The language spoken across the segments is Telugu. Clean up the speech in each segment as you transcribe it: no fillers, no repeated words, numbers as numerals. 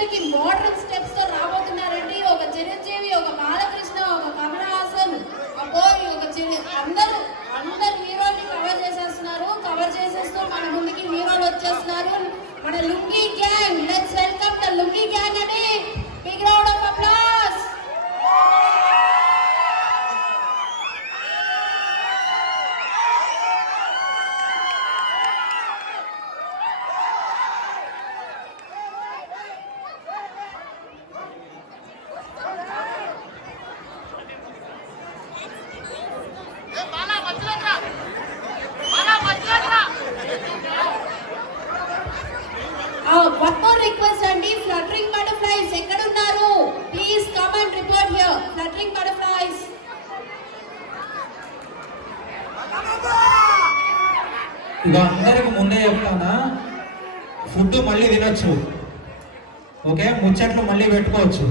ముందుకి మోడర్న్ స్టెప్స్ తో రాబోతున్నారండి. ఒక చిరంజీవి, ఒక బాలకృష్ణ, ఒక కమల్ హాసన్, అందరు హీరోని కవర్ చేసేస్తున్నారు. కవర్ చేసేస్తూ మన ముందుకి హీరోలు వచ్చేస్తున్నారు. మన lungi gang. Let's welcome the lungi gang అని big round of applause. One more request అండి, ఫ్లటరింగ్ బటర్ఫ్లైస్ ఎక్కడ ఉన్నారు? Please come and report here. Fluttering butterflies. ఇక అందరికి ముందే చెప్తానా, ఫుడ్ మళ్ళీ తినొచ్చు, ఓకే? ముచ్చట్లు మళ్ళీ పెట్టుకోవచ్చు.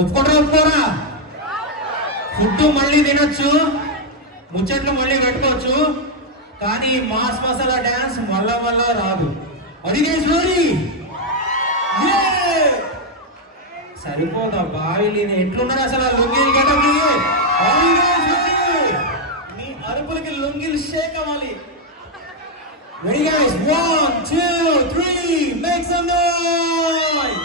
ఒప్పుకోరా? ఫుడ్ మళ్ళీ తినొచ్చు, ముచ్చట్లు మళ్ళీ పెట్టుకోవచ్చు, కానీ మాస్ మసాలా డాన్స్ మళ్ళా రాదు. అది సరిపోదా బావిలి ఎట్లున్నారు అసలు లుంగీలు గెటప్లు? మీ అరుపులకి లుంగీలు షేక్ అవ్వాలి. Ready guys? 1, 2, 3, make some noise!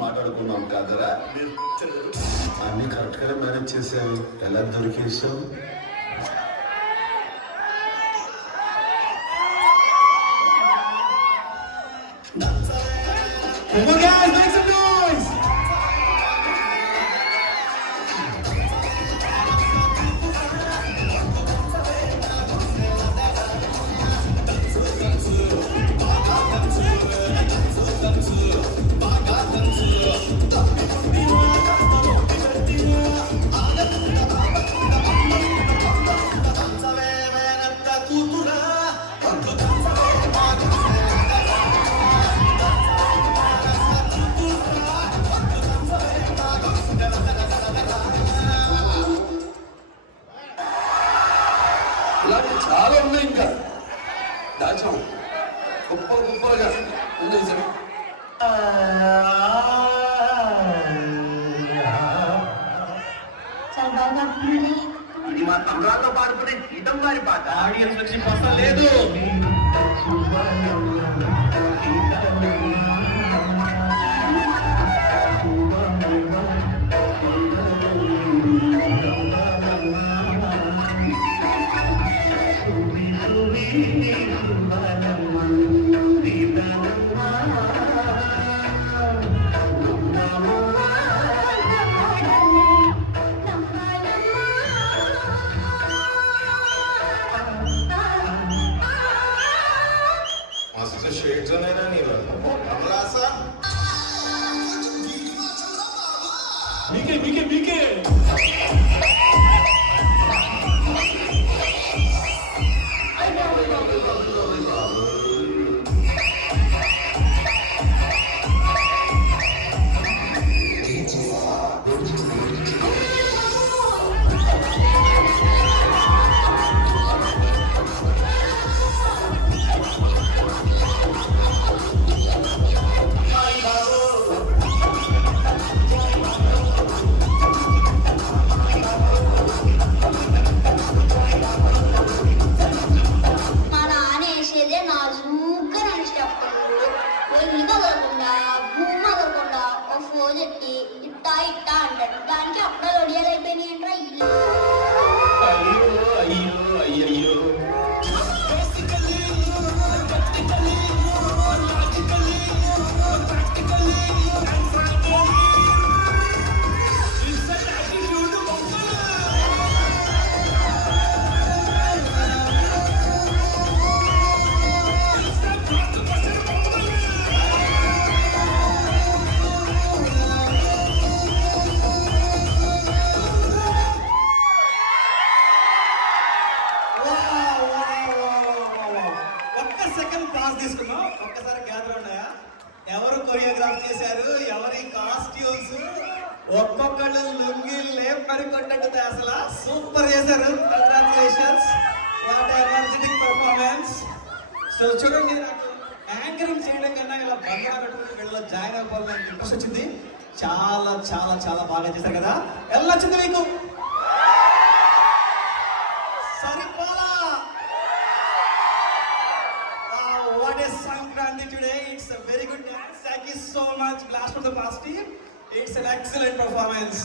మాట్లాడుకున్నాం కదరా, అన్ని కరెక్ట్ గా మేనేజ్ చేసావు. ఎలా దొరికేసావు? Come on guys, make some noise! రంగాల్లో పాడుకునే గీతం వారి పాట. ఆడియన్స్ వచ్చి పస లేదు. मस्त शेड्स आहे ना नीरो कमला असा మీకే మా నాన్న వేసేదే నాజూగ్గా నడిచేటప్పుడు ఒళ్ళు కదలకుండా భూమి కదలకుండా ఒక ఫోన్ ఎట్టి ఇట్టా అంటాడు. దానికి అప్పుడే ఒడియాలు అయిపోయినాయి అంటారా ఇల్లు. అయ్యో ఒక్క సెకండ్ పాస్ తీసుకున్నాం. ఒక్కసారి గ్యాదర్ ఉన్నాయా? ఎవరు కొరియోగ్రాఫ్ చేశారు, ఎవరి కాస్ట్యూమ్స్, ఒక్కొక్కళ్ళు లుంగి లేపరి కొట్టట్టు అసలు సూపర్ చేశారు. Congratulations, what energetic performance. So చూడండి, నాకు యాంకరింగ్ చేయడం కన్నా ఇలా బంగాళ పెట్టుకుని వీళ్ళలో జాయిన్ అయిపోవాలని ఇంట్రెస్ట్ వచ్చింది. చాలా చాలా చాలా బాగా చేశారు కదా. ఎలా వచ్చింది మీకు? సరిపోలా. What a Sankranti today. It's a very good dance. Thank you so much, Blast from the Past team. It's an excellent performance.